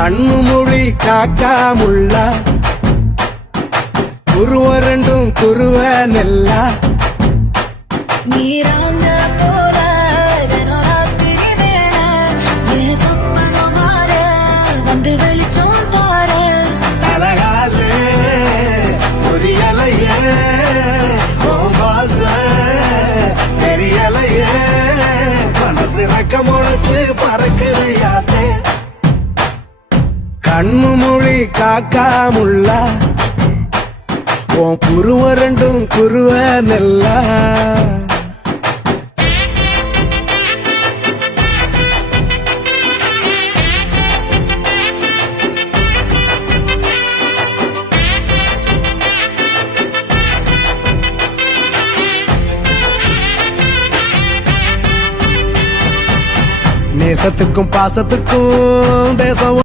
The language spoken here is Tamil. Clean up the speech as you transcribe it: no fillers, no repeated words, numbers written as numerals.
கண்ணு மொழி காக்காமுள்ள குருவ ரெண்டும் குருவ நெல்லா நீராங்க போல ராத்திரி வேளை என் சொப்பனம் மாற வந்து வெளிச்சம் தார அழகாலே புரியலையே பாச தெரியலையே மனசு ரக்க முளைச்சு பறக்குதையாத்தே கண்ணு மொழி காக்காமுள்ள உன் குருவ ரெண்டும் குருவ நெல்லா நேசத்துக்கும் பாசத்துக்கும் தேசம்